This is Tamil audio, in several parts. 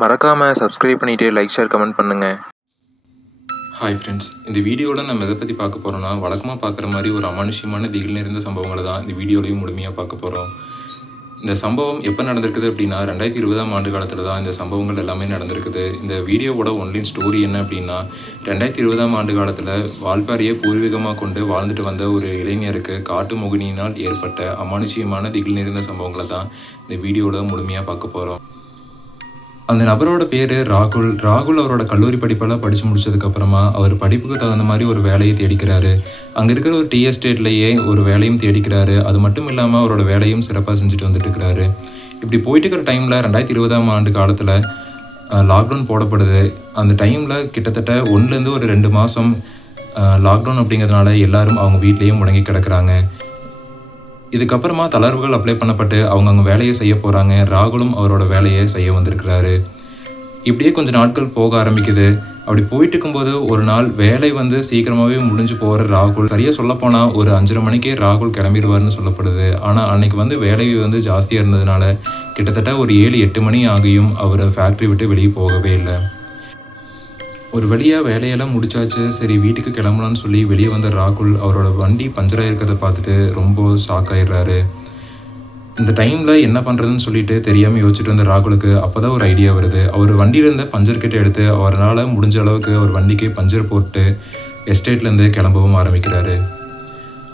மறக்காமல் சப்ஸ்கிரைப் பண்ணிவிட்டு லைக் ஷேர் கமெண்ட் பண்ணுங்கள். ஹாய் ஃப்ரெண்ட்ஸ், இந்த வீடியோவில் நம்ம எதை பற்றி பார்க்க போகிறோம்னா, வழக்கமாக பார்க்குற மாதிரி ஒரு அமானுஷ்யமான திகில் நிறைந்த சம்பவங்களை தான் இந்த வீடியோலையும் முழுமையாக பார்க்க போகிறோம். இந்த சம்பவம் எப்போ நடந்திருக்குது அப்படின்னா 2020ஆம் ஆண்டு காலத்தில் தான் இந்த சம்பவங்கள் எல்லாமே நடந்திருக்குது. இந்த வீடியோவோட ஒன்லைன் ஸ்டோரி என்ன அப்படின்னா, 2020ஆம் ஆண்டு காலத்தில் வால்பாறையை பூர்வீகமாக கொண்டு வாழ்ந்துட்டு வந்த ஒரு இளைஞருக்கு காட்டு மோகினியினால் ஏற்பட்ட அமானுஷ்யமான திகில் நிறைந்த சம்பவங்களை தான் இந்த வீடியோவில் முழுமையாக பார்க்க போகிறோம். அந்த நபரோட பேர் ராகுல். ராகுல் அவரோட கல்லூரி படிப்பெல்லாம் படித்து முடிச்சதுக்கப்புறமா அவர் படிப்புக்கு தகுந்த மாதிரி ஒரு வேலையை தேடிக்கிறாரு. அங்கே இருக்கிற ஒரு டீ எஸ்டேட்லேயே ஒரு வேலையும் தேடிக்கிறாரு. அது மட்டும் இல்லாமல் அவரோட வேலையும் சிறப்பாக செஞ்சுட்டு வந்துட்டு இருக்கிறாரு. இப்படி போயிட்டு இருக்கிற டைமில் 2020ஆம் ஆண்டு காலத்தில் லாக்டவுன் போடப்படுது. அந்த டைமில் கிட்டத்தட்ட 1லேருந்து ஒரு 2 மாதம் லாக்டவுன் அப்படிங்கிறதுனால எல்லாரும் அவங்க வீட்லேயும் முடங்கி கிடக்கிறாங்க. இதுக்கப்புறமா தளர்வுகள் அப்ளை பண்ணப்பட்டு அவங்க வேலையை செய்ய போகிறாங்க. ராகுலும் அவரோட வேலையை செய்ய வந்திருக்கிறாரு. இப்படியே கொஞ்சம் நாட்கள் போக ஆரம்பிக்குது. அப்படி போயிட்டு இருக்கும்போது ஒரு நாள் வேலை சீக்கிரமாகவே முடிஞ்சு போகிற ராகுல், சரியாக சொல்லப்போனால் ஒரு 5:30 மணிக்கே ராகுல் கிளம்பிடுவார்னு சொல்லப்படுது. ஆனால் அன்னைக்கு வேலை ஜாஸ்தியாக இருந்ததுனால கிட்டத்தட்ட ஒரு 7-8 மணி ஆகியும் அவர் ஃபேக்ட்ரி விட்டு வெளியே போகவே இல்லை. ஒரு வழியாக வேலையெல்லாம் முடிச்சாச்சு, சரி வீட்டுக்கு கிளம்பலான்னு சொல்லி வெளியே வந்த ராகுல் அவரோட வண்டி பஞ்சராக இருக்கிறத பார்த்துட்டு ரொம்ப ஷாக் ஆகிடுறாரு. இந்த டைமில் என்ன பண்ணுறதுன்னு சொல்லிட்டு தெரியாமல் யோசிச்சுட்டு வந்த ராகுலுக்கு அப்போ தான் ஒரு ஐடியா வருது. அவர் வண்டியிலேருந்து பஞ்சர் கிட்ட எடுத்து அவரால் முடிஞ்ச அளவுக்கு அவர் வண்டிக்கு பஞ்சர் போட்டு எஸ்டேட்லேருந்து கிளம்பவும் ஆரம்பிக்கிறாரு.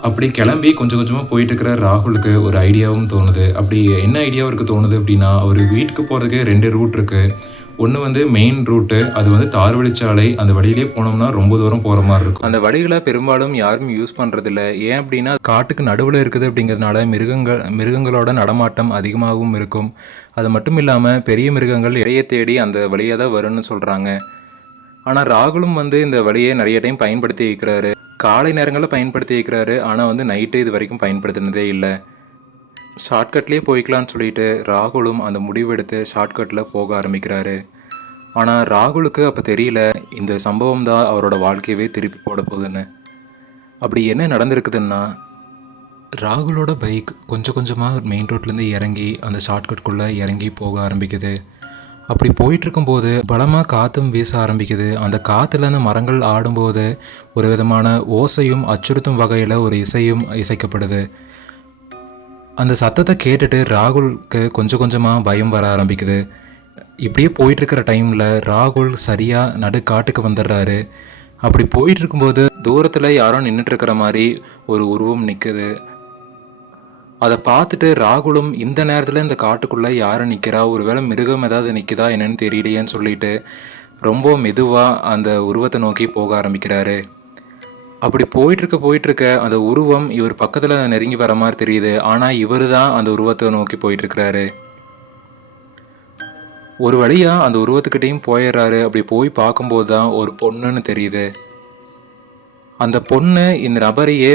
அப்படி கிளம்பி கொஞ்சம் கொஞ்சமாக போயிட்டு இருக்கிற ராகுலுக்கு ஒரு ஐடியாவும் தோணுது. அப்படி என்ன ஐடியா அவருக்கு தோணுது அப்படின்னா, அவர் வீட்டுக்கு போகிறதுக்கு 2 ரூட் இருக்குது. ஒன்று மெயின் ரூட்டு, அது தார் வழிச்சாலை. அந்த வழியிலே போனோம்னா ரொம்ப தூரம் போகிற மாதிரி இருக்கும். அந்த வழிகளை பெரும்பாலும் யாரும் யூஸ் பண்ணுறதில்ல. ஏன் அப்படின்னா காட்டுக்கு நடுவில் இருக்குது அப்படிங்கிறதுனால மிருகங்களோட நடமாட்டம் அதிகமாகவும் இருக்கும். அது மட்டும் இல்லாமல் பெரிய மிருகங்கள் இடையே தேடி அந்த வழியாக தான் வரும்னு சொல்கிறாங்க. ஆனால் ராகுலும் இந்த வழியை நிறைய டைம் பயன்படுத்தி இருக்கிறாரு. காலை நேரங்களில் பயன்படுத்தி இருக்கிறாரு. ஆனால் நைட்டு இது வரைக்கும் பயன்படுத்தினதே இல்லை. ஷார்ட்கட்லேயே போய்க்கலான்னு சொல்லிட்டு ராகுலும் அந்த முடிவெடுத்து ஷார்ட்கட்டில் போக ஆரம்பிக்கிறாரு. ஆனால் ராகுலுக்கு அப்போ தெரியல, இந்த சம்பவம் தான் அவரோட வாழ்க்கையவே திருப்பி போட போகுதுன்னு. அப்படி என்ன நடந்திருக்குதுன்னா, ராகுலோட பைக் கொஞ்சம் கொஞ்சமாக மெயின் ரோட்லேருந்து இறங்கி அந்த ஷார்ட்கட்குள்ளே இறங்கி போக ஆரம்பிக்குது. அப்படி போயிட்டுருக்கும்போது பலமாக காற்றும் வீச ஆரம்பிக்குது. அந்த காற்றுல அந்த மரங்கள் ஆடும்போது ஒரு விதமான ஓசையும் அச்சுறுத்தும் வகையில் ஒரு இசையும் இசைக்கப்படுது. அந்த சத்தத்தை கேட்டுட்டு ராகுலுக்கு கொஞ்சம் கொஞ்சமாக பயம் வர ஆரம்பிக்குது. இப்படியே போயிட்டுருக்கிற டைமில் ராகுல் சரியாக நடுக்காட்டுக்கு வந்துடுறாரு. அப்படி போயிட்டுருக்கும்போது தூரத்தில் யாரோ நின்றுட்டுருக்கிற மாதிரி ஒரு உருவம் நிற்குது. அதை பார்த்துட்டு ராகுலும் இந்த நேரத்தில் இந்த காட்டுக்குள்ளே யாரும் நிற்கிறா, ஒரு வேளை மிருகம் ஏதாவது நிற்குதா என்னன்னு தெரியலையேன்னு சொல்லிட்டு ரொம்ப மெதுவாக அந்த உருவத்தை நோக்கி போக ஆரம்பிக்கிறாரு. அப்படி போயிட்டுருக்க அந்த உருவம் இவர் பக்கத்தில் நெருங்கி வர மாதிரி தெரியுது. ஆனால் இவர் தான் அந்த உருவத்தை நோக்கி போயிட்டுருக்கிறாரு. ஒரு வழியாக அந்த உருவத்துக்கிட்டையும் போயிடுறாரு. அப்படி போய் பார்க்கும்போது தான் ஒரு பொண்ணுன்னு தெரியுது. அந்த பொண்ணு இந்த நபரையே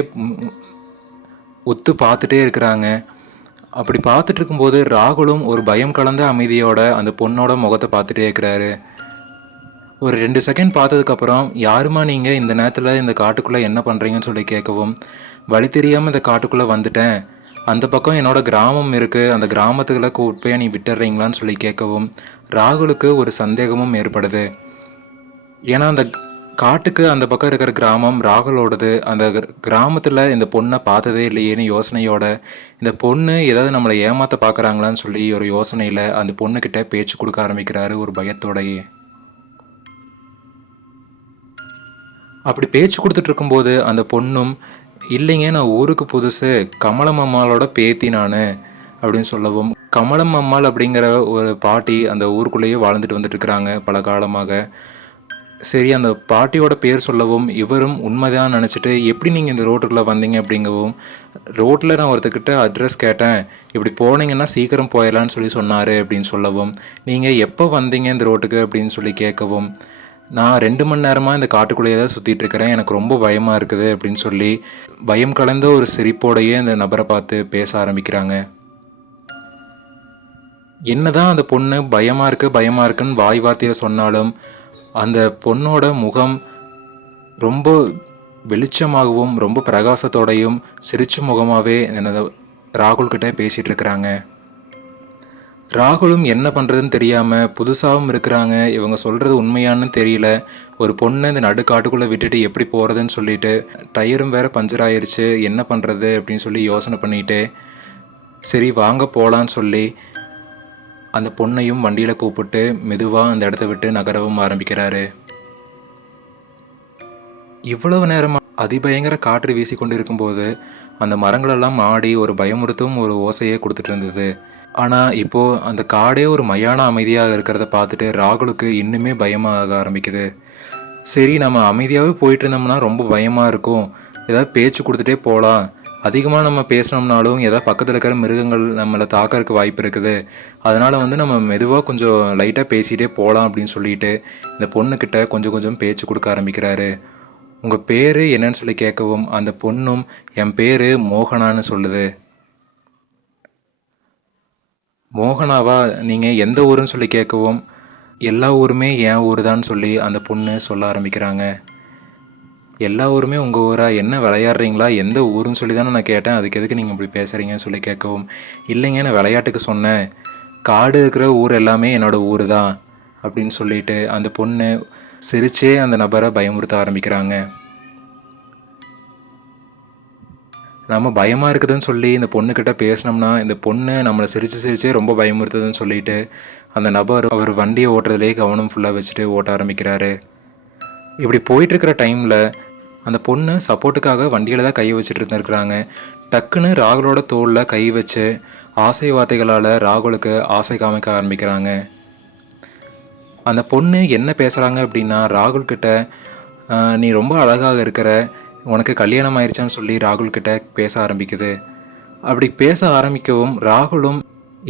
ஒத்து பார்த்துட்டே இருக்கிறாங்க. அப்படி பார்த்துட்டு இருக்கும்போது ராகுலும் ஒரு பயம் கலந்த அமைதியோட அந்த பொண்ணோட முகத்தை பார்த்துட்டே இருக்கிறாரு. ஒரு 2 செகண்ட் பார்த்ததுக்கப்புறம், யாருமா நீங்கள் இந்த நேரத்தில் இந்த காட்டுக்குள்ளே என்ன பண்ணுறீங்கன்னு சொல்லி கேட்கவும், வழி தெரியாமல் இந்த காட்டுக்குள்ளே வந்துட்டேன், அந்த பக்கம் என்னோட கிராமம் இருக்குது, அந்த கிராமத்துக்குள்ளே கூப்பிட்டு போய் நீ விட்டுறீங்களான்னு சொல்லி கேட்கவும் ராகுலுக்கு ஒரு சந்தேகமும் ஏற்படுது. ஏன்னா அந்த காட்டுக்கு அந்த பக்கம் இருக்கிற கிராமம் ராகுலோடது. அந்த கிராமத்தில் இந்த பொண்ணை பார்த்ததே இல்லையேன்னு யோசனையோட, இந்த பொண்ணு ஏதாவது நம்மளை ஏமாற்ற பார்க்குறாங்களான்னு சொல்லி ஒரு யோசனையில் அந்த பொண்ணுக்கிட்ட பேச்சு கொடுக்க ஆரம்பிக்கிறாரு ஒரு பயத்தோடையே. அப்படி பேச்சு கொடுத்துட்டு இருக்கும்போது அந்த பொண்ணும், இல்லைங்க நான் ஊருக்கு புதுசு, கமலம் அம்மாளோட பேத்தி நான் அப்படின்னு சொல்லவும், கமலம் அம்மாள் அப்படிங்கிற ஒரு பாட்டி அந்த ஊருக்குள்ளேயே வாழ்ந்துட்டு வந்துட்டு இருக்கிறாங்க பல காலமாக. சரி, அந்த பாட்டியோட பேர் சொல்லவும் இவரும் உண்மைதான் நினச்சிட்டு, எப்படி நீங்கள் இந்த ரோட்டுக்குள்ளே வந்தீங்க அப்படிங்கவும், ரோட்டில் நான் ஒருத்தர்கிட்ட அட்ரஸ் கேட்டேன், இப்படி போனீங்கன்னா சீக்கிரம் போயிடலான்னு சொல்லி சொன்னார் அப்படின்னு சொல்லவும், நீங்கள் எப்போ வந்தீங்க இந்த ரோட்டுக்கு அப்படின்னு சொல்லி கேட்கவும், நான் 2 மணி நேரமாக இந்த காட்டுக்குள்ளேயே தான் சுற்றிட்டு இருக்கிறேன், எனக்கு ரொம்ப பயமாக இருக்குது அப்படின்னு சொல்லி பயம் கலந்த ஒரு சிரிப்போடையே அந்த நபரை பார்த்து பேச ஆரம்பிக்கிறாங்க. என்னதான் அந்த பொண்ணு பயமாக இருக்குன்னு வாய் வார்த்தையை சொன்னாலும் அந்த பொண்ணோட முகம் ரொம்ப வெளிச்சமாகவும் ரொம்ப பிரகாசத்தோடையும் சிரிச்ச முகமாகவே ராகுல்கிட்ட பேசிகிட்டு இருக்கிறாங்க. ராகுலும் என்ன பண்ணுறதுன்னு தெரியாமல் புதுசாகவும் இருக்கிறாங்க, இவங்க சொல்கிறது உண்மையான்னு தெரியல. ஒரு பொண்ணை இந்த நடுக்காட்டுக்குள்ளே விட்டுட்டு எப்படி போகிறதுன்னு சொல்லிட்டு டயரும் வேறு பஞ்சர் ஆயிடுச்சு, என்ன பண்ணுறது அப்படின்னு சொல்லி யோசனை பண்ணிட்டு சரி வாங்க போகலான்னு சொல்லி அந்த பொண்ணையும் வண்டியில் கூப்பிட்டு மெதுவாக அந்த இடத்த விட்டு நகரவும் ஆரம்பிக்கிறாரு. இவ்வளவு நேரமாக அதிபயங்கர காற்று வீசி கொண்டு இருக்கும்போது அந்த மரங்களெல்லாம் ஆடி ஒரு பயமுறுத்தும் ஒரு ஓசையை கொடுத்துட்டு இருந்தது. ஆனால் இப்போது அந்த காடே ஒரு மயான அமைதியாக இருக்கிறத பார்த்துட்டு ராகுலுக்கு இன்னுமே பயமாக ஆரம்பிக்குது. சரி நம்ம அமைதியாகவே போயிட்டு இருந்தோம்னா ரொம்ப பயமாக இருக்கும், ஏதாவது பேச்சு கொடுத்துட்டே போகலாம், அதிகமாக நம்ம பேசினோம்னாலும் ஏதாவது பக்கத்தில் இருக்கிற மிருகங்கள் நம்மளை தாக்கறதுக்கு வாய்ப்பு இருக்குது, அதனால் நம்ம மெதுவாக கொஞ்சம் லைட்டாக பேசிகிட்டே போகலாம் அப்படின்னு சொல்லிட்டு இந்த பொண்ணுக்கிட்ட கொஞ்சம் கொஞ்சம் பேச்சு கொடுக்க ஆரம்பிக்கிறாரு. உங்கள் பேர் என்னன்னு சொல்லி கேட்கவும் அந்த பொண்ணும் என் பேர் மோகனான்னு சொல்லுது. மோகனாவா, நீங்கள் எந்த ஊருன்னு சொல்லி கேட்கவும் எல்லா ஊருமே என் ஊர் தான் சொல்லி அந்த பொண்ணு சொல்ல ஆரம்பிக்கிறாங்க. எல்லா ஊருமே உங்கள் ஊரா, என்ன விளையாடுறீங்களா, எந்த ஊருன்னு சொல்லி தானே நான் கேட்டேன், அதுக்கு எதுக்கு நீங்கள் இப்படி பேசுகிறீங்கன்னு சொல்லி கேட்கவும் இல்லைங்க நான் விளையாட்டுக்கு சொன்னேன், காடு இருக்கிற ஊர் எல்லாமே என்னோடய ஊர் தான் அப்படின்னு சொல்லிட்டு அந்த பொண்ணு சிரிச்சே அந்த நபரை பயமுறுத்த ஆரம்பிக்கிறாங்க. நம்ம பயமாக இருக்குதுன்னு சொல்லி இந்த பொண்ணுக்கிட்ட பேசினோம்னா இந்த பொண்ணு நம்மளை சிரிச்சே ரொம்ப பயமுறுத்துதுன்னு சொல்லிட்டு அந்த நபர் அவர் வண்டியை ஓட்டுறதுலே கவனம் ஃபுல்லாக வச்சுட்டு ஓட்ட ஆரம்பிக்கிறாரு. இப்படி போயிட்டுருக்கிற டைமில் அந்த பொண்ணு சப்போர்ட்டுக்காக வண்டியில் தான் கை வச்சுட்டு இருந்துருக்குறாங்க. டக்குன்னு ராகுலோட தோளில் கை வச்சு ஆசை வார்த்தைகளால் ராகுலுக்கு ஆசை காமிக்க ஆரம்பிக்கிறாங்க. அந்த பொண்ணு என்ன பேசுகிறாங்க அப்படின்னா ராகுல்கிட்ட நீ ரொம்ப அழகாக இருக்கிற, உனக்கு கல்யாணம் ஆயிடுச்சான்னு சொல்லி ராகுல்கிட்ட பேச ஆரம்பிக்குது. அப்படி பேச ஆரம்பிக்கவும் ராகுலும்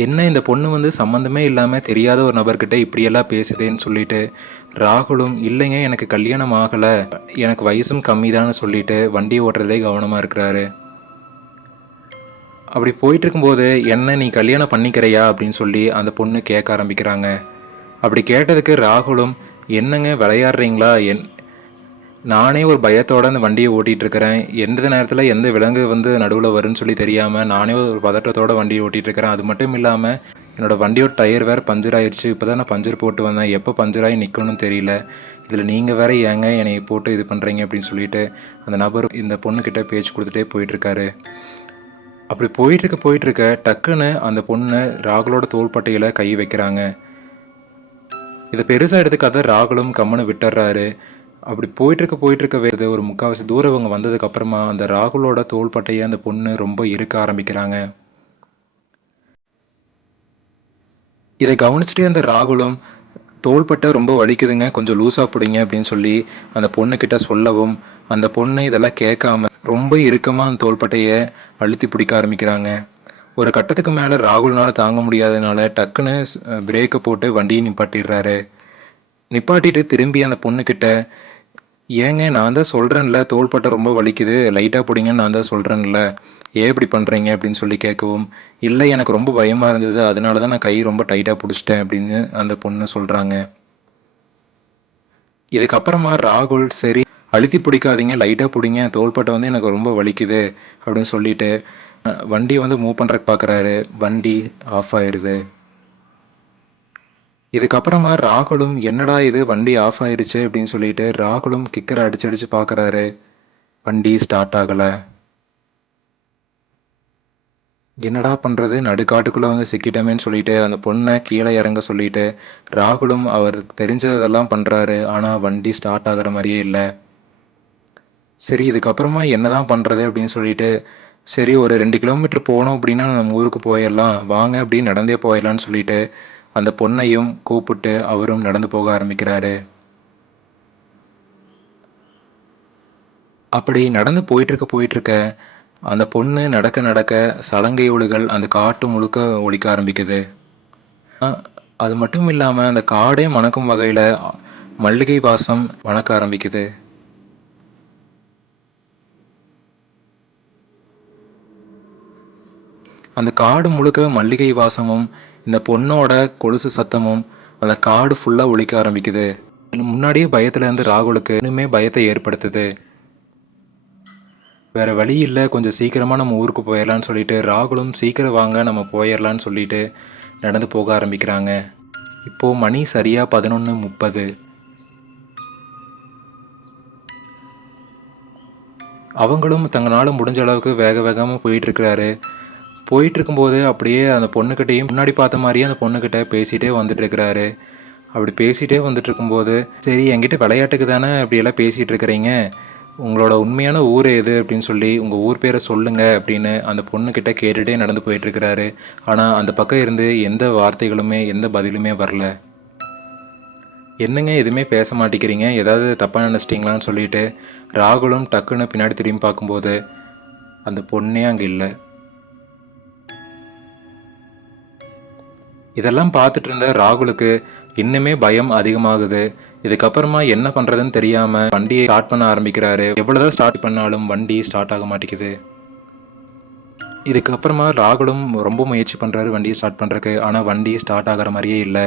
என்ன இந்த பொண்ணு சம்மந்தமே இல்லாமல் தெரியாத ஒரு நபர்கிட்ட இப்படியெல்லாம் பேசுதேன்னு சொல்லிட்டு ராகுலும் இல்லைங்க எனக்கு கல்யாணம் ஆகலை, எனக்கு வயசும் கம்மி தான்னு சொல்லிட்டு வண்டி ஓட்டுறதே கவனமாக இருக்கிறாரு. அப்படி போயிட்டு இருக்கும்போது என்ன நீ கல்யாணம் பண்ணிக்கிறையா அப்படின்னு சொல்லி அந்த பொண்ணு கேட்க ஆரம்பிக்கிறாங்க. அப்படி கேட்டதுக்கு ராகுலும் என்னங்க விளையாடுறீங்களா, நானே ஒரு பயத்தோடு அந்த வண்டியை ஓட்டிகிட்ருக்கிறேன், எந்த நேரத்தில் எந்த விலங்கு நடுவில் வரும்னு சொல்லி தெரியாமல் நானே ஒரு பதட்டத்தோடு வண்டியை ஓட்டிகிட்ருக்கிறேன், அது மட்டும் இல்லாமல் என்னோடய வண்டியோட டயர் வேறு பஞ்சர் ஆயிடுச்சு, இப்போ தான் நான் பஞ்சர் போட்டு வந்தேன், எப்போ பஞ்சர் ஆகி நிற்கணும்னு தெரியல, இதில் நீங்கள் வேறு ஏங்க என்னை போட்டு இது பண்ணுறீங்க அப்படின்னு சொல்லிட்டு அந்த நபர் இந்த பொண்ணுக்கிட்ட பேச்சு கொடுத்துட்டே போயிட்டுருக்காரு. அப்படி போயிட்டுருக்க டக்குன்னு அந்த பொண்ணு ராகுலோட தோள்பட்டையில் கை வைக்கிறாங்க. இதை பெருசாக எடுத்துக்காத ராகுலும் கம்முன்னு விட்டுறாரு. அப்படி போயிட்டுருக்க வேறு ஒரு முக்கால்வாசி தூரம் இவங்க வந்ததுக்கப்புறமா அந்த ராகுலோட தோள்பட்டையை அந்த பொண்ணு ரொம்ப இருக்க ஆரம்பிக்கிறாங்க. இதை கவனிச்சுட்டே அந்த ராகுலும் தோள்பட்டை ரொம்ப வலிக்குதுங்க, கொஞ்சம் லூஸாக பிடிங்க அப்படின்னு சொல்லி அந்த பொண்ணுக்கிட்ட சொல்லவும் அந்த பொண்ணு இதெல்லாம் கேட்காம ரொம்ப இறுக்கமாக அந்த தோள்பட்டையை அழுத்தி பிடிக்க ஆரம்பிக்கிறாங்க. ஒரு கட்டத்துக்கு மேலே ராகுல்னால் தாங்க முடியாததுனால டக்குன்னு பிரேக்கை போட்டு வண்டியை நிப்பாட்டிடுறாரு. நிப்பாட்டிட்டு திரும்பி அந்த பொண்ணுக்கிட்ட ஏங்க நான் தான் சொல்கிறேன்ல தோள்பட்டை ரொம்ப வலிக்குது, லைட்டாக பிடிங்கன்னு நான் தான் சொல்கிறேன்ல, ஏன் இப்படி பண்ணுறீங்க அப்படின்னு சொல்லி கேட்கவும் இல்லை எனக்கு ரொம்ப பயமாக இருந்தது, அதனால தான் நான் கை ரொம்ப டைட்டாக பிடிச்சிட்டேன் அப்படின்னு அந்த பொண்ணு சொல்கிறாங்க. இதுக்கப்புறமா ராகுல் சரி அழுத்தி பிடிக்காதீங்க, லைட்டாக பிடிங்க, தோள்பட்டை எனக்கு ரொம்ப வலிக்குது அப்படின்னு சொல்லிட்டு வண்டி மூவ் பண்ணுறக்கு பார்க்குறாரு. வண்டி ஆஃப் ஆயிடுது. இதுக்கப்புறமா ராகுலும் என்னடா இது வண்டி ஆஃப் ஆயிடுச்சு அப்படின்னு சொல்லிட்டு ராகுலும் கிக்கரை அடிச்சு பார்க்குறாரு. வண்டி ஸ்டார்ட் ஆகலை. என்னடா பண்ணுறது, நடுக்காட்டுக்குள்ளே சிக்கிட்டமேன்னு சொல்லிட்டு அந்த பொண்ணை கீழே இறங்க சொல்லிட்டு ராகுலும் அவருக்கு தெரிஞ்சதெல்லாம் பண்ணுறாரு. ஆனால் வண்டி ஸ்டார்ட் ஆகிற மாதிரியே இல்லை. சரி இதுக்கப்புறமா என்னதான் பண்ணுறது அப்படின்னு சொல்லிட்டு சரி ஒரு 2 கிலோமீட்டர் போனோம் அப்படின்னா நம்ம ஊருக்கு போயிடலாம், வாங்க அப்படின்னு நடந்தே போயிடலான்னு சொல்லிட்டு அந்த பொண்ணையும் கூப்பிட்டு அவரும் நடந்து போக ஆரம்பிக்கிறாரு. அப்படி நடந்து போயிட்டுருக்க அந்த பொண்ணு நடக்க சலங்கை ஒலிகள் அந்த காட்டு முழுக்க ஒலிக்க ஆரம்பிக்குது. அது மட்டும் இல்லாமல் அந்த காடே மணக்கும் வகையில் மல்லிகை வாசம் மணக்க ஆரம்பிக்குது. அந்த காடு முழுக்க மல்லிகை வாசமும் இந்த பொண்ணோட கொலுசு சத்தமும் அந்த காடு ஃபுல்லாக ஒலிக்க ஆரம்பிக்குது. முன்னாடியே பயத்துலேருந்து ராகுலுக்கு இன்னுமே பயத்தை ஏற்படுத்துது. வேறு வழி இல்லை, கொஞ்சம் சீக்கிரமாக நம்ம ஊருக்கு போயிடலான்னு சொல்லிட்டு ராகுலும் சீக்கிரம் வாங்க நம்ம போயிடலான்னு சொல்லிட்டு நடந்து போக ஆரம்பிக்கிறாங்க. இப்போது மணி சரியாக 11:30. அவங்களும் தங்களால் முடிஞ்ச அளவுக்கு வேக வேகமாக போயிட்டுருக்கிறாரு. போயிட்டுருக்கும்போது அப்படியே அந்த பொண்ணுக்கிட்டேயும் முன்னாடி பார்த்த மாதிரியே அந்த பொண்ணுக்கிட்ட பேசிகிட்டே வந்துட்டுருக்கிறாரு. அப்படி பேசிகிட்டே வந்துட்டுருக்கும்போது, சரி என்கிட்ட விளையாட்டுக்கு தானே அப்படியெல்லாம் பேசிகிட்டு இருக்கிறீங்க, உங்களோட உண்மையான ஊர் எது அப்படின்னு சொல்லி உங்கள் ஊர் பேரை சொல்லுங்கள் அப்படின்னு அந்த பொண்ணுக்கிட்ட கேட்டுகிட்டே நடந்து போயிட்டுருக்கிறாரு. ஆனால் அந்த பக்கம் இருந்து எந்த வார்த்தைகளுமே எந்த பதிலுமே வரல. என்னங்க எதுவுமே பேச மாட்டேங்கிறீங்க, ஏதாவது தப்பாக நினச்சிட்டிங்களான்னு சொல்லிட்டு ராகுலும் டக்குன்னு பின்னாடி திரும்பி பார்க்கும்போது அந்த பொண்ணே அங்கே இல்லை. இதெல்லாம் பார்த்துட்டு இருந்த ராகுலுக்கு இன்னுமே பயம் அதிகமாகுது. இதுக்கப்புறமா என்ன பண்ணுறதுன்னு தெரியாமல் வண்டியை ஸ்டார்ட் பண்ண ஆரம்பிக்கிறாரு. எவ்வளோதான் ஸ்டார்ட் பண்ணாலும் வண்டி ஸ்டார்ட் ஆக மாட்டேங்குது. இதுக்கப்புறமா ராகுலும் ரொம்ப முயற்சி பண்ணுறாரு வண்டியை ஸ்டார்ட் பண்ணுறதுக்கு. ஆனால் வண்டி ஸ்டார்ட் ஆகிற மாதிரியே இல்லை.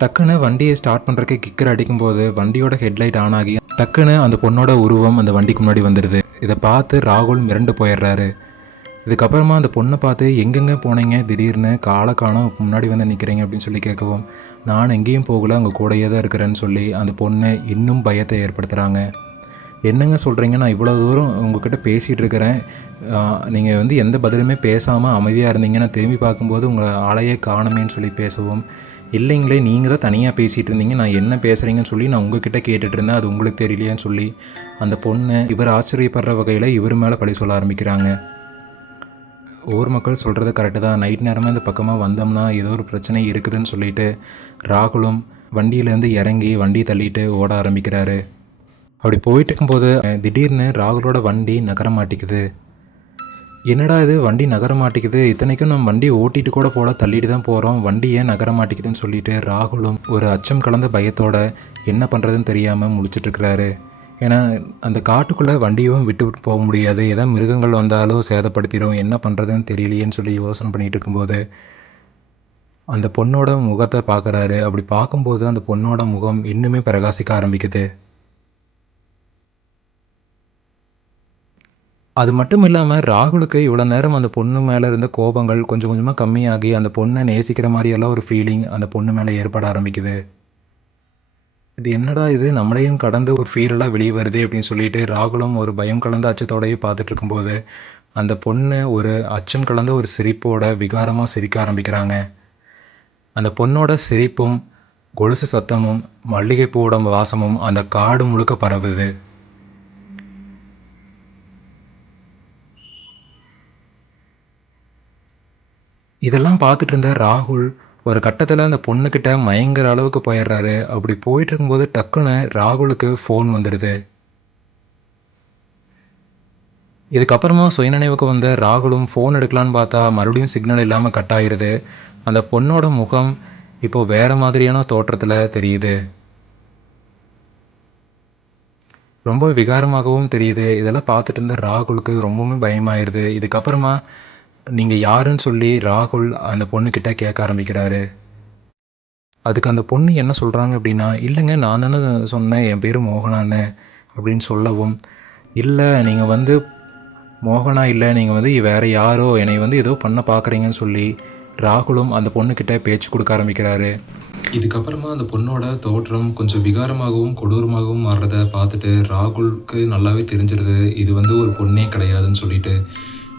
டக்குன்னு வண்டியை ஸ்டார்ட் பண்ணுறதுக்கு கிக்கர் அடிக்கும்போது வண்டியோட ஹெட்லைட் ஆன் ஆகி டக்குன்னு அந்த பொண்ணோட உருவம் அந்த வண்டிக்கு முன்னாடி வந்துடுது. இதை பார்த்து ராகுல் மிரண்டு போயிடுறாரு. இதுக்கப்புறமா அந்த பொண்ணை பார்த்து எங்கெங்கே போனீங்க, திடீர்னு காலை காணோம் முன்னாடி வந்து நிற்கிறீங்க அப்படின்னு சொல்லி கேட்கவும், நான் எங்கேயும் போகல, அங்கே கூடயே தான் இருக்கிறேன்னு சொல்லி அந்த பொண்ணை இன்னும் பயத்தை ஏற்படுத்துகிறாங்க. என்னங்க சொல்கிறீங்க, நான் இவ்வளோ தூரம் உங்ககிட்ட பேசிகிட்டு இருக்கிறேன், நீங்கள் வந்து எந்த பதிலுமே பேசாமல் அமைதியாக இருந்தீங்க, நான் திரும்பி பார்க்கும்போது உங்கள் ஆளையே காணுமேன்னு சொல்லி பேசவும், இல்லைங்களே நீங்கள் தான் தனியாக பேசிகிட்டு இருந்தீங்க, நான் என்ன பேசுகிறீங்கன்னு சொல்லி நான் உங்ககிட்ட கேட்டுட்டு இருந்தேன், அது உங்களுக்கு தெரியலையான்னு சொல்லி அந்த பொண்ணு இவர் ஆச்சரியப்படுற வகையில் இவர் மேலே பழி சொல்ல ஆரம்பிக்கிறாங்க. ஊர் மக்கள் சொல்கிறது கரெக்டு தான், நைட் நேரமாக இந்த பக்கமாக வந்தோம்னா ஏதோ ஒரு பிரச்சனை இருக்குதுன்னு சொல்லிட்டு ராகுலும் வண்டியிலேருந்து இறங்கி வண்டி தள்ளிட்டு ஓட ஆரம்பிக்கிறாரு. அப்படி போயிட்டு இருக்கும்போது திடீர்னு ராகுலோட வண்டி நகர மாட்டேங்குது. என்னடா இது வண்டி நகர மாட்டேங்குது, இத்தனைக்கும் நம்ம வண்டி ஓட்டிட்டு கூட போல தள்ளிட்டு தான் போகிறோம், வண்டி ஏன் நகர மாட்டேங்குதுன்னு சொல்லிட்டு ராகுலும் ஒரு அச்சம் கலந்த பயத்தோட என்ன பண்ணுறதுன்னு தெரியாமல் முழிச்சிட்ருக்கிறாரு. ஏன்னா அந்த காட்டுக்குள்ளே வண்டியும் விட்டு போக முடியாது, ஏதாவது மிருகங்கள் வந்தாலும் சேதப்படுத்திடும், என்ன பண்ணுறதுன்னு தெரியலையேன்னு சொல்லி யோசனை பண்ணிகிட்டு இருக்கும்போது அந்த பொண்ணோட முகத்தை பார்க்குறாரு. அப்படி பார்க்கும்போது அந்த பொண்ணோட முகம் இன்னுமே பிரகாசிக்க ஆரம்பிக்குது. அது மட்டும் இல்லாமல் ராகுலுக்கு இவ்வளோ நேரம் அந்த பொண்ணு மேலே இருந்த கோபங்கள் கொஞ்சம் கொஞ்சமாக கம்மியாகி அந்த பொண்ணை நேசிக்கிற மாதிரியெல்லாம் ஒரு ஃபீலிங் அந்த பொண்ணு மேலே ஏற்பட ஆரம்பிக்குது. இது என்னடா இது, நம்மளையும் கடந்து ஒரு ஃபீலெல்லாம் வெளியே வருது அப்படின்னு சொல்லிட்டு ராகுலும் ஒரு பயம் கலந்த அச்சத்தோடையே பார்த்துட்டு இருக்கும்போது அந்த பொண்ணு ஒரு அச்சம் கலந்த ஒரு சிரிப்போட விகாரமாக சிரிக்க ஆரம்பிக்கிறாங்க. அந்த பொண்ணோட சிரிப்பும் கொலுசு சத்தமும் மல்லிகைப்பூவோட வாசமும் அந்த காடு முழுக்க பரவுது. இதெல்லாம் பார்த்துட்டு இருந்த ராகுல் ஒரு கட்டத்தில் அந்த பொண்ணுக்கிட்ட மயங்கிற அளவுக்கு போயிடுறாரு. அப்படி போயிட்டு இருக்கும்போது டக்குன்னு ராகுலுக்கு ஃபோன் வந்துடுது. இதுக்கப்புறமா சுயநினைவுக்கு வந்த ராகுலும் ஃபோன் எடுக்கலான்னு பார்த்தா மறுபடியும் சிக்னல் இல்லாமல் கட் ஆகிடுது. அந்த பொண்ணோட முகம் இப்போது வேறு மாதிரியான தோற்றத்தில் தெரியுது, ரொம்ப விகாரமாகவும் தெரியுது. இதெல்லாம் பார்த்துட்டு இருந்த ராகுலுக்கு ரொம்பவுமே பயமாயிருது. இதுக்கப்புறமா நீங்கள் யாருன்னு சொல்லி ராகுல் அந்த பொண்ணுக்கிட்ட கேட்க ஆரம்பிக்கிறாரு. அதுக்கு அந்த பொண்ணு என்ன சொல்கிறாங்க அப்படின்னா, இல்லைங்க நான் தானே சொன்னேன் என் பேர் மோகனான்னு அப்படின்னு சொல்லவும், இல்லை நீங்கள் வந்து மோகனா இல்லை, நீங்கள் வந்து வேறு யாரோ என்னை வந்து ஏதோ பண்ண பார்க்குறீங்கன்னு சொல்லி ராகுலும் அந்த பொண்ணுக்கிட்ட பேச்சு கொடுக்க ஆரம்பிக்கிறாரு. இதுக்கப்புறமா அந்த பொண்ணோட தோற்றம் கொஞ்சம் விகாரமாகவும் கொடூரமாகவும் மாறுறத பார்த்துட்டு ராகுலுக்கு நல்லாவே தெரிஞ்சிருது இது வந்து ஒரு பொண்ணே கிடையாதுன்னு சொல்லிட்டு.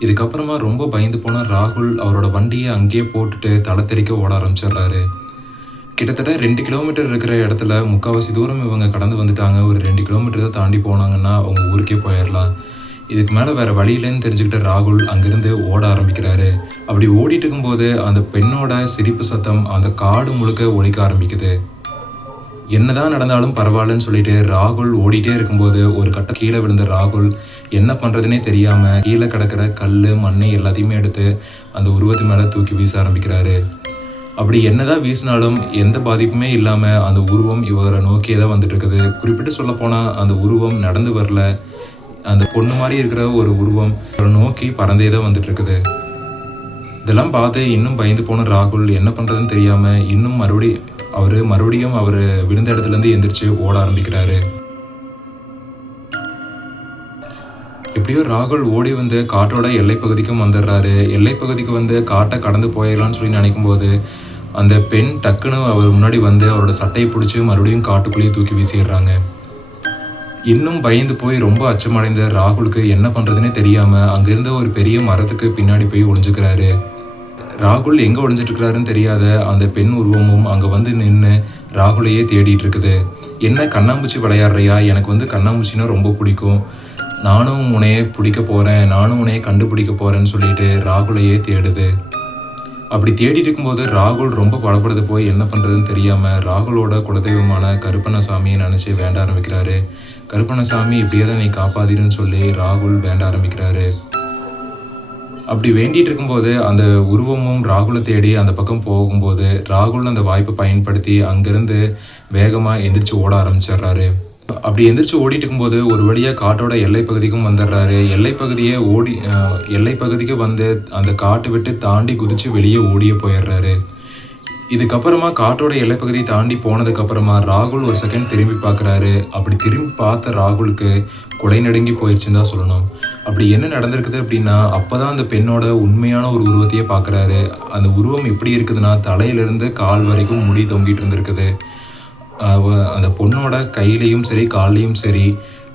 இதுக்கப்புறமா ரொம்ப பயந்து போன ராகுல் அவரோட வண்டியை அங்கேயே போட்டுட்டு தலை தெறிக்க ஓட ஆரம்பிச்சிடுறாரு. கிட்டத்தட்ட 2 கிலோமீட்டர் இருக்கிற இடத்துல முக்கால்வாசி தூரம் இவங்க கடந்து வந்துட்டாங்க. ஒரு 2 கிலோமீட்டர் தான் தாண்டி போனாங்கன்னா அவங்க ஊருக்கே போயிடலாம். இதுக்கு மேலே வேறு வழியிலன்னு தெரிஞ்சுக்கிட்ட ராகுல் அங்கேருந்து ஓட ஆரம்பிக்கிறாரு. அப்படி ஓடிட்டு இருக்கும்போது அந்த பெண்ணோட சிரிப்பு சத்தம் அந்த காடு முழுக்க ஒலிக்க ஆரம்பிக்குது. என்னதான் நடந்தாலும் பரவாயில்லன்னு சொல்லிட்டு ராகுல் ஓடிட்டே இருக்கும்போது ஒரு கட்டம் கீழே விழுந்த ராகுல் என்ன பண்ணுறதுனே தெரியாமல் கீழே கிடக்கிற கல் மண் எல்லாத்தையுமே எடுத்து அந்த உருவத்து மேலே தூக்கி வீச ஆரம்பிக்கிறாரு. அப்படி என்னதான் வீசினாலும் எந்த பாதிப்புமே இல்லாமல் அந்த உருவம் இவரை நோக்கியே தான் வந்துட்டு இருக்குது. குறிப்பிட்டு சொல்லப்போனால் அந்த உருவம் நடந்து வரல, அந்த பொண்ணு மாதிரி இருக்கிற ஒரு உருவம் இவரை நோக்கி பறந்தே தான் வந்துட்டு இருக்குது. இதெல்லாம் பார்த்து இன்னும் பயந்து போன ராகுல் என்ன பண்ணுறதுன்னு தெரியாமல் இன்னும் மறுபடியும் அவர் விழுந்த இடத்துலேருந்து எந்திரிச்சு ஓட ஆரம்பிக்கிறாரு. எப்படியோ ராகுல் ஓடி வந்து காட்டோட எல்லைப்பகுதிக்கும் வந்துடுறாரு. எல்லைப்பகுதிக்கு வந்து காட்டை கடந்து போயிடலான்னு சொல்லி நினைக்கும்போது அந்த பெண் டக்குன்னு அவர் முன்னாடி வந்து அவரோட சட்டையை பிடிச்சி மறுபடியும் காட்டுக்குள்ளேயே தூக்கி வீசிடுறாங்க. இன்னும் பயந்து போய் ரொம்ப அச்சமடைந்த ராகுலுக்கு என்ன பண்ணுறதுனே தெரியாமல் அங்கேருந்த ஒரு பெரிய மரத்துக்கு பின்னாடி போய் ஒளிஞ்சுக்கிறாரு. ராகுல் எங்கே ஒளிஞ்சிட்டு இருக்கிறாருன்னு தெரியாத அந்த பெண் உருவமும் அங்கே வந்து நின்று ராகுலையே தேடிட்டு இருக்குது. என்ன கண்ணாம்பூச்சி விளையாடுறியா? எனக்கு வந்து கண்ணாம்பூச்சின்னா ரொம்ப பிடிக்கும். நானும் உன்னையே பிடிக்க போகிறேன், நானும் உன்னையே கண்டுபிடிக்க போகிறேன்னு சொல்லிட்டு ராகுலையே தேடுது. அப்படி தேடிட்டு இருக்கும்போது ராகுல் ரொம்ப படப்படுது. போய் என்ன பண்ணுறதுன்னு தெரியாமல் ராகுலோட குலதெய்வமான கருப்பண்ணசாமியை நினச்சி வேண்ட ஆரம்பிக்கிறாரு. கருப்பண்ணசாமி இப்படியே தான் நீ காப்பாதிருன்னு சொல்லி ராகுல் வேண்ட ஆரம்பிக்கிறாரு. அப்படி வேண்டிகிட்டு இருக்கும்போது அந்த உருவமும் ராகுலை தேடி அந்த பக்கம் போகும்போது ராகுல் அந்த வாய்ப்பை பயன்படுத்தி அங்கேருந்து வேகமாக எந்திரிச்சு ஓட ஆரம்பிச்சிடுறாரு. அப்படி எந்திரிச்சு ஓடிட்டு இருக்கும்போது ஒரு வழியாக காட்டோட எல்லைப்பகுதிக்கும் வந்துடுறாரு. எல்லைப்பகுதிக்கு வந்து அந்த காட்டை விட்டு தாண்டி குதித்து வெளியே ஓடியே போயிடுறாரு. இதுக்கப்புறமா காட்டோட எல்லைப்பகுதியை தாண்டி போனதுக்கப்புறமா ராகுல் ஒரு செகண்ட் திரும்பி பார்க்குறாரு. அப்படி திரும்பி பார்த்த ராகுலுக்கு கொடை நடுங்கி போயிடுச்சுன்னு தான் சொல்லணும். அப்படி என்ன நடந்திருக்குது அப்படின்னா, அப்போ தான் அந்த பெண்ணோட உண்மையான ஒரு உருவத்தையே பார்க்குறாரு. அந்த உருவம் எப்படி இருக்குதுன்னா, தலையிலேருந்து கால் வரைக்கும் முடி தொங்கிட்டு இருந்திருக்குது. அந்த பொண்ணோட கையிலையும் சரி கால்லையும் சரி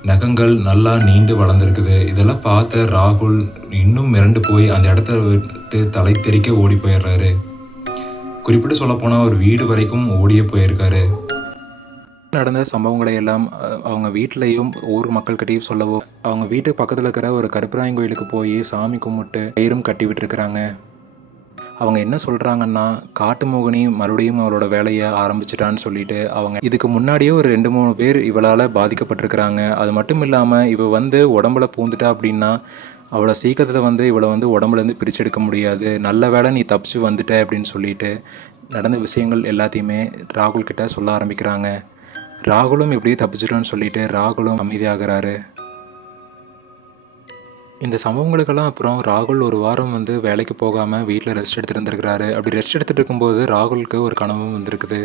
நகங்கள் நல்லா நீண்டு வளர்ந்துருக்குது. இதெல்லாம் பார்த்த ராகுல் இன்னும் மிரண்டு போய் அந்த இடத்த விட்டு தலை தெறிக்க ஓடி போயிடுறாரு. குறிப்பிட்டு சொல்லப்போனால் ஒரு வீடு வரைக்கும் ஓடியே போயிருக்காரு. நடந்த சம்பவங்களை எல்லாம் அவங்க வீட்லேயும் ஊர் மக்கள்கிட்டையும் சொல்லவோ, அவங்க வீட்டுக்கு பக்கத்தில் இருக்கிற ஒரு கருப்பராயன் கோயிலுக்கு போய் சாமி கும்பிட்டு கயிறும் கட்டி விட்டுருக்குறாங்க. அவங்க என்ன சொல்கிறாங்கன்னா, காட்டு மோகினி மறுபடியும் அவளோட வேலையை ஆரம்பிச்சிட்டான்னு சொல்லிட்டு அவங்க இதுக்கு முன்னாடியே ஒரு 2-3 பேர் இவளால் பாதிக்கப்பட்டிருக்கிறாங்க. அது மட்டும் இல்லாமல் இவ வந்து உடம்புல பூந்துட்டா அப்படின்னா அவ்வளோ சீக்கிரத்தில் வந்து இவளை வந்து உடம்புலேருந்து பிரிச்செடுக்க முடியாது. நல்ல வேளை நீ தப்பிச்சு வந்துட்ட அப்படின்னு சொல்லிட்டு நடந்த விஷயங்கள் எல்லாத்தையுமே ராகுல் கிட்ட சொல்ல ஆரம்பிக்கிறாங்க. ராகுலும் எப்படியும் தப்பிச்சிட்டோன்னு சொல்லிட்டு ராகுலும் அமைதியாகிறாரு. இந்த சம்பவங்களுக்கெல்லாம் அப்புறம் ராகுல் ஒரு வாரம் வந்து வேலைக்கு போகாமல் வீட்டில் ரெஸ்ட் எடுத்துகிட்டு இருந்திருக்கிறாரு. அப்படி ரெஸ்ட் எடுத்துகிட்டு இருக்கும்போது ராகுலுக்கு ஒரு கனவும் வந்திருக்குது.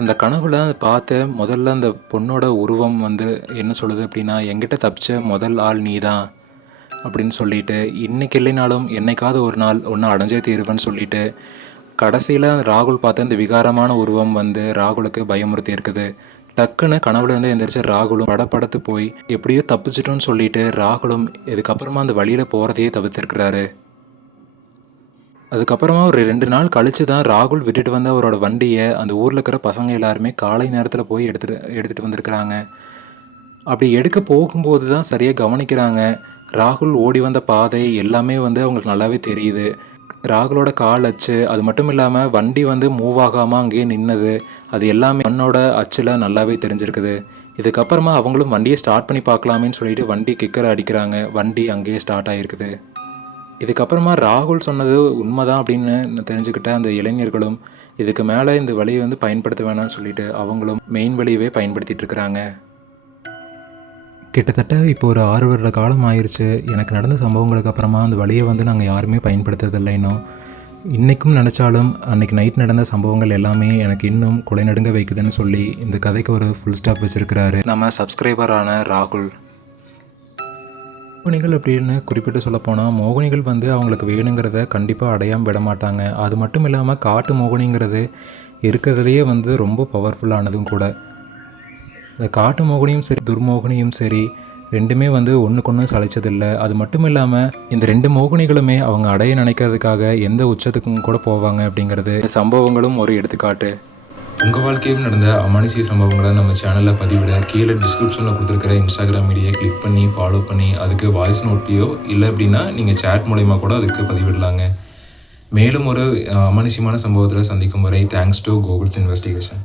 அந்த கனவுல பார்த்த முதல்ல அந்த பொண்ணோட உருவம் வந்து என்ன சொல்லுது அப்படின்னா, என்கிட்ட தப்பிச்ச முதல் ஆள் நீ தான் அப்படின்னு சொல்லிட்டு, இன்றைக்கி இல்லைனாலும் என்னைக்காவது ஒரு நாள் ஒன்று அடைஞ்சே தீருவேன்னு சொல்லிட்டு, கடைசியில் ராகுல் பார்த்த இந்த விகாரமான உருவம் வந்து ராகுலுக்கு பயமுறுத்தி இருக்குது. டக்குன்னு கனவுலேருந்து எந்திரிச்சு ராகுலும் படப்படத்து போய் எப்படியோ தப்பிச்சிட்டோன்னு சொல்லிட்டு ராகுலும் இதுக்கப்புறமா அந்த வழியில் போகிறதையே தவிர்த்திருக்கிறாரு. அதுக்கப்புறமா ஒரு 2 நாள் கழித்து தான் ராகுல் விட்டுட்டு வந்த அவரோட வண்டியை அந்த ஊரில் இருக்கிற பசங்க எல்லாருமே காலை நேரத்தில் போய் எடுத்துகிட்டு வந்திருக்கிறாங்க. அப்படி எடுக்க போகும்போது தான் சரியாக கவனிக்கிறாங்க. ராகுல் ஓடி வந்த பாதை எல்லாமே வந்து அவங்களுக்கு நல்லாவே தெரியுது. ராகுலோட கால் அச்சு, அது மட்டும் இல்லாமல் வண்டி வந்து மூவ் ஆகாமல் அங்கேயே நின்னது, அது எல்லாமே மண்ணோட அச்சில் நல்லாவே தெரிஞ்சிருக்குது. இதுக்கப்புறமா அவங்களும் வண்டியை ஸ்டார்ட் பண்ணி பார்க்கலாமேன்னு சொல்லிட்டு வண்டி கிக்கரை அடிக்கிறாங்க. வண்டி அங்கேயே ஸ்டார்ட் ஆகிருக்குது. இதுக்கப்புறமா ராகுல் சொன்னது உண்மைதான் அப்படின்னு தெரிஞ்சுக்கிட்ட அந்த இளைஞர்களும் இதுக்கு மேலே இந்த வழியை வந்து பயன்படுத்த வேணாம்னு சொல்லிட்டு அவங்களும் மெயின் வழியவே பயன்படுத்திகிட்டு இருக்கிறாங்க. கிட்டத்தட்ட இப்போ ஒரு 6 வருட காலம் ஆயிடுச்சு. எனக்கு நடந்த சம்பவங்களுக்கு அப்புறமா அந்த வழியை வந்து நாங்கள் யாருமே பயன்படுத்துறதில்லை. இன்றைக்கும் நினச்சாலும் அன்றைக்கி நைட் நடந்த சம்பவங்கள் எல்லாமே எனக்கு இன்னும் கொலை நடுங்க வைக்குதுன்னு சொல்லி இந்த கதைக்கு ஒரு ஃபுல் ஸ்டாப் வச்சுருக்கிறாரு நம்ம சப்ஸ்கிரைபரான ராகுல். மோகினிகள் அப்படின்னு குறிப்பிட்டு சொல்லப்போனால், மோகினிகள் வந்து அவங்களுக்கு வேணுங்கிறத கண்டிப்பாக அடையாமல் விட மாட்டாங்க. அது மட்டும் இல்லாமல் காட்டு மோகினிங்கிறது இருக்கிறதுலையே வந்து ரொம்ப பவர்ஃபுல்லானதும் கூட. இந்த காட்டு மோகினியும் சரி துர்மோகினியும் சரி ரெண்டுமே வந்து ஒன்றுக்கொன்று சளைச்சதில்லை. அது மட்டும் இல்லாமல் இந்த 2 மோகினிகளுமே அவங்க அடைய நினைக்கிறதுக்காக எந்த உச்சத்துக்கும் கூட போவாங்க அப்படிங்கிறது சம்பவங்களும் ஒரு எடுத்துக்காட்டு. உங்கள் வாழ்க்கையில் நடந்த அமானுஷ்ய சம்பவங்களை நம்ம சேனலில் பதிவிட கீழே டிஸ்கிரிப்ஷனில் கொடுத்துருக்கிற இன்ஸ்டாகிராம் ஐடியை கிளிக் பண்ணி ஃபாலோ பண்ணி அதுக்கு வாய்ஸ் நோட்டையோ இல்லை அப்படின்னா நீங்கள் சேட் மூலயமா கூட அதுக்கு பதிவிடலாங்க. மேலும் ஒரு அமானுஷ்யமான சம்பவத்தில் சந்திக்கும் வரை தேங்க்ஸ் டு கூகுள்ஸ் இன்வெஸ்டிகேஷன்.